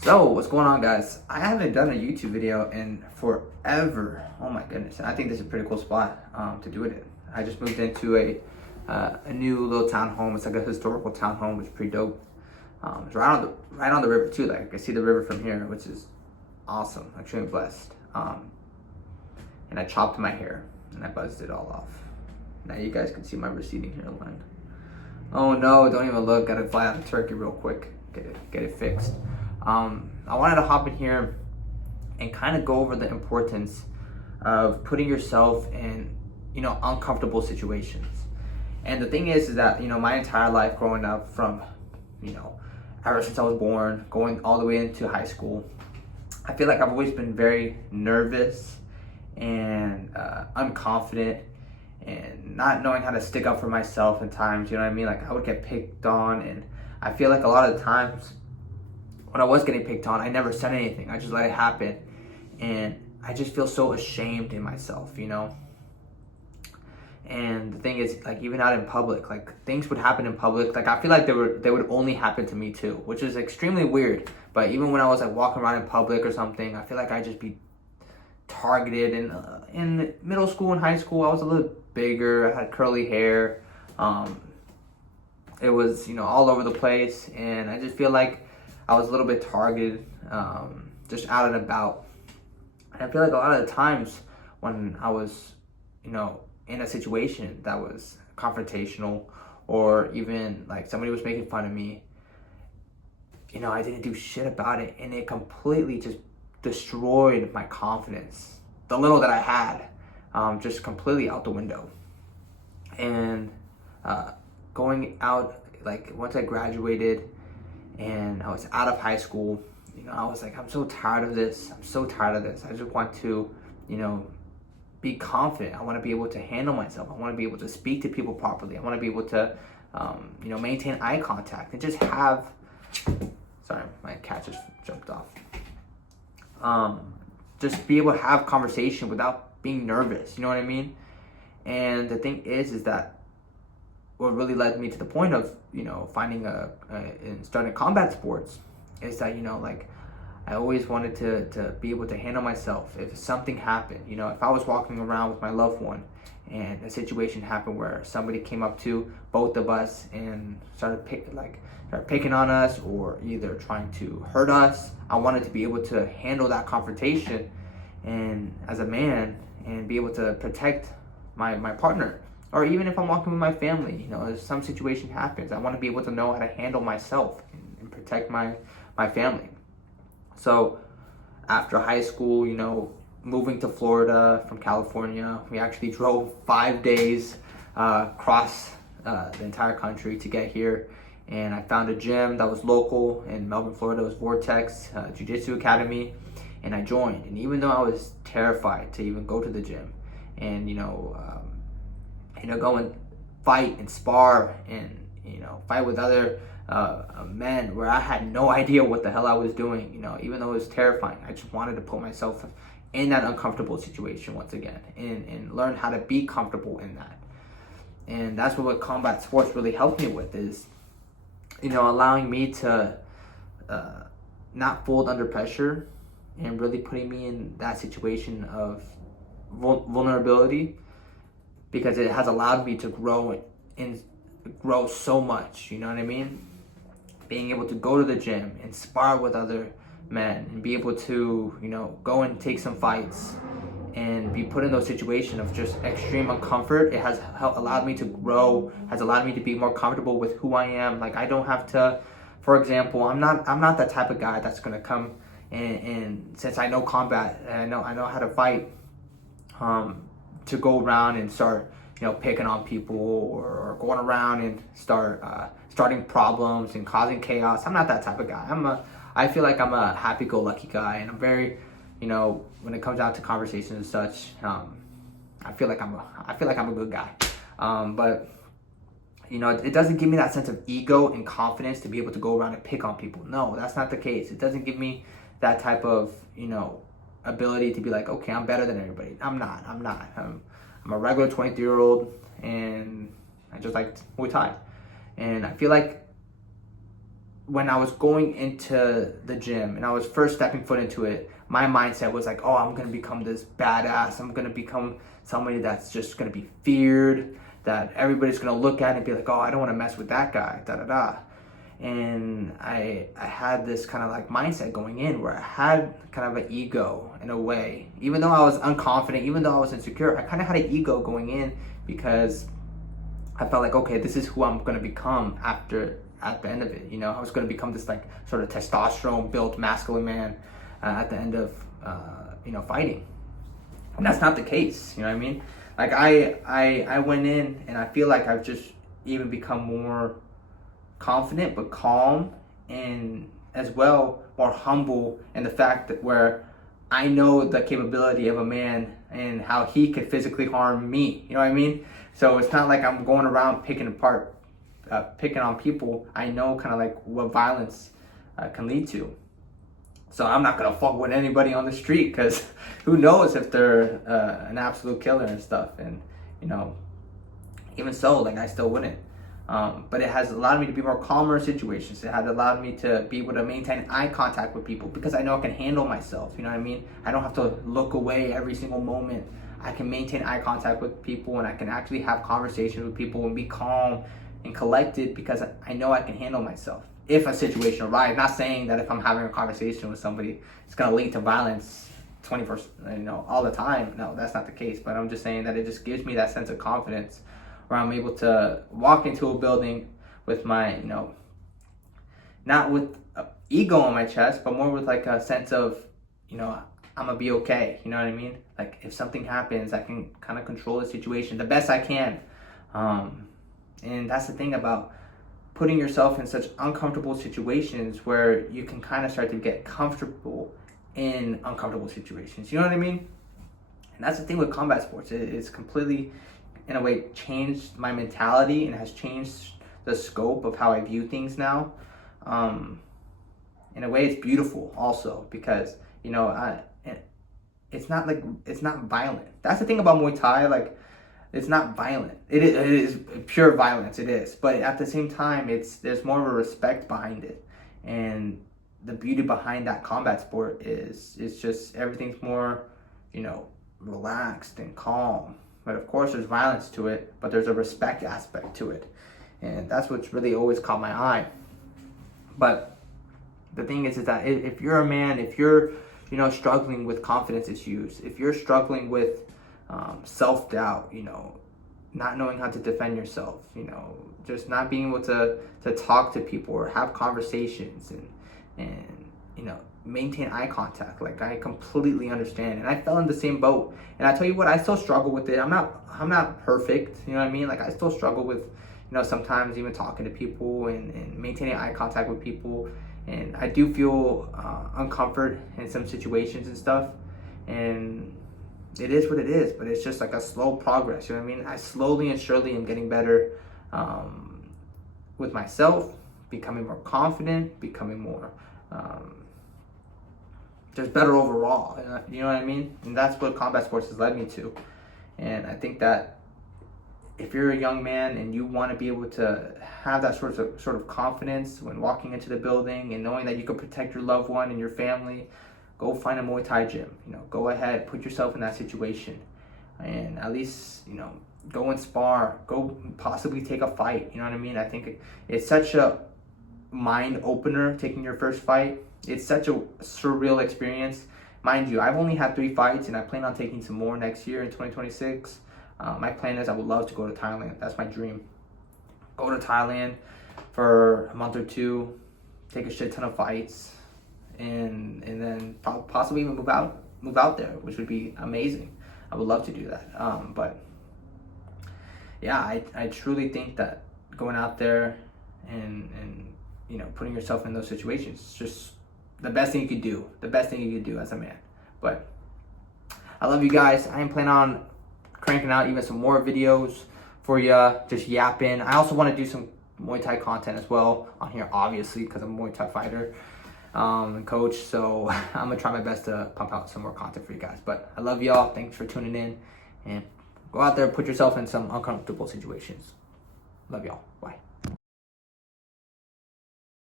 So, what's going on, guys? I haven't done a YouTube video in forever. Oh my goodness. I think this is a pretty cool spot to do it in. I just moved into a new little townhome. It's like a historical townhome, which is pretty dope. It's right on the river too. Like I can see the river from here, which is awesome. I'm extremely blessed. And I chopped my hair and I buzzed it all off. Now you guys can see my receding hairline. Oh no, don't even look. Gotta fly out of Turkey real quick. Get it fixed. I wanted to hop in here and kind of go over the importance of putting yourself in, uncomfortable situations. And the thing is that, my entire life growing up from, ever since I was born, going all the way into high school, I feel like I've always been very nervous and unconfident and not knowing how to stick up for myself in times, you know what I mean? Like I would get picked on, and I feel like a lot of the times when I was getting picked on, I never said anything. I just let it happen. And I just feel so ashamed in myself, And the thing is, like, even out in public, like, things would happen in public. Like, I feel like they would only happen to me too, which is extremely weird. But even when I was, like, walking around in public or something, I feel like I'd just be targeted. And in middle school and high school, I was a little bigger. I had curly hair. It was, all over the place. And I just feel like I was a little bit targeted, just out and about. And I feel like a lot of the times when I was, in a situation that was confrontational, or even like somebody was making fun of me, I didn't do shit about it, and it completely just destroyed my confidence. The little that I had, just completely out the window. And going out, like once I graduated and I was out of high school, I was like, I'm so tired of this. I just want to, be confident. I want to be able to handle myself. I want to be able to speak to people properly. I want to be able to, maintain eye contact and just have, sorry, my cat just jumped off. Just be able to have conversation without being nervous. You know what I mean? And the thing is that what really led me to the point of, finding and starting combat sports is that, like, I always wanted to be able to handle myself if something happened. If I was walking around with my loved one and a situation happened where somebody came up to both of us and started picking on us or either trying to hurt us, I wanted to be able to handle that confrontation and as a man and be able to protect my partner. Or even if I'm walking with my family, if some situation happens, I want to be able to know how to handle myself and protect my family. So after high school, moving to Florida from California, we actually drove 5 days across the entire country to get here. And I found a gym that was local in Melbourne, Florida. It was Vortex Jiu-Jitsu Academy. And I joined. And even though I was terrified to even go to the gym and, go and fight and spar and, fight with other men where I had no idea what the hell I was doing, even though it was terrifying. I just wanted to put myself in that uncomfortable situation once again and learn how to be comfortable in that. And that's what combat sports really helped me with is, allowing me to not fold under pressure and really putting me in that situation of vulnerability, because it has allowed me to grow so much, you know what I mean? Being able to go to the gym and spar with other men and be able to, go and take some fights and be put in those situations of just extreme uncomfort. It has allowed me to grow, has allowed me to be more comfortable with who I am. Like I don't have to, for example, I'm not that type of guy that's gonna come and since I know combat and I know how to fight, to go around and start picking on people or going around and starting problems and causing chaos. I'm not that type of guy. I feel like I'm a happy-go-lucky guy, and I'm very, when it comes down to conversations and such, I feel like I'm a good guy. But it doesn't give me that sense of ego and confidence to be able to go around and pick on people. No, that's not the case. It doesn't give me that type of ability to be like, okay, I'm better than everybody. I'm not. I'm a regular 23-year-old, and I just like Muay Thai. And I feel like when I was going into the gym and I was first stepping foot into it, my mindset was like, oh, I'm going to become this badass. I'm going to become somebody that's just going to be feared, that everybody's going to look at and be like, oh, I don't want to mess with that guy, da da da. And I had this kind of like mindset going in where I had kind of an ego in a way. Even though I was unconfident, even though I was insecure, I kind of had an ego going in because I felt like, okay, this is who I'm going to become at the end of it. You know, I was going to become this like sort of testosterone built masculine man at the end of, fighting. And that's not the case. You know what I mean? Like I went in and I feel like I've just even become more confident but calm, and as well more humble in the fact that where I know the capability of a man and how he could physically harm me. You know what I mean? So it's not like I'm going around picking on people. I know kind of like what violence can lead to. So I'm not gonna fuck with anybody on the street because who knows if they're an absolute killer and stuff. And even so, like I still wouldn't. But it has allowed me to be more calmer in situations. It has allowed me to be able to maintain eye contact with people because I know I can handle myself. You know what I mean? I don't have to look away every single moment. I can maintain eye contact with people and I can actually have conversations with people and be calm and collected because I know I can handle myself. If a situation arises, not saying that if I'm having a conversation with somebody, it's going to lead to violence 24, all the time. No, that's not the case. But I'm just saying that it just gives me that sense of confidence where I'm able to walk into a building with my, not with ego on my chest, but more with like a sense of, I'm gonna be okay. You know what I mean? Like if something happens, I can kind of control the situation the best I can. And that's the thing about putting yourself in such uncomfortable situations where you can kind of start to get comfortable in uncomfortable situations. You know what I mean? And that's the thing with combat sports. It's completely, in a way, changed my mentality and has changed the scope of how I view things now. In a way, it's beautiful also because, it's not violent. That's the thing about Muay Thai. Like, it's not violent. It is pure violence. It is, but at the same time, there's more of a respect behind it, and the beauty behind that combat sport is just everything's more, relaxed and calm. But of course, there's violence to it, but there's a respect aspect to it, and that's what's really always caught my eye. But the thing is that if you're a man, if you're struggling with confidence issues, if you're struggling with self-doubt, not knowing how to defend yourself, just not being able to talk to people or have conversations and maintain eye contact. Like, I completely understand, and I fell in the same boat. And I tell you what, I still struggle with it. I'm not perfect, you know what I mean? Like, I still struggle with, sometimes even talking to people and maintaining eye contact with people. And I do feel uncomfort in some situations and stuff. And it is what it is, but it's just like a slow progress, you know what I mean? I slowly and surely am getting better with myself, becoming more confident, becoming more just better overall, you know what I mean? And that's what combat sports has led me to. And I think that if you're a young man and you want to be able to have that sort of confidence when walking into the building and knowing that you can protect your loved one and your family, go find a Muay Thai gym. Go ahead, put yourself in that situation, and at least go and spar. Go possibly take a fight. You know what I mean? I think it's such a mind opener taking your first fight. It's such a surreal experience. Mind you, I've only had 3 fights, and I plan on taking some more next year in 2026. My plan is I would love to go to Thailand. That's my dream. Go to Thailand for a month or 2, take a shit ton of fights, and then possibly even move out there, which would be amazing. I would love to do that. But yeah, I truly think that going out there and putting yourself in those situations is just the best thing you could do. The best thing you could do as a man. But I love you guys. I am planning on cranking out even some more videos for you, just yapping. I also want to do some Muay Thai content as well on here, obviously, because I'm a Muay Thai fighter and coach. So I'm gonna try my best to pump out some more content for you guys. But I love y'all. Thanks for tuning in, and go out there, put yourself in some uncomfortable situations. Love y'all. Bye.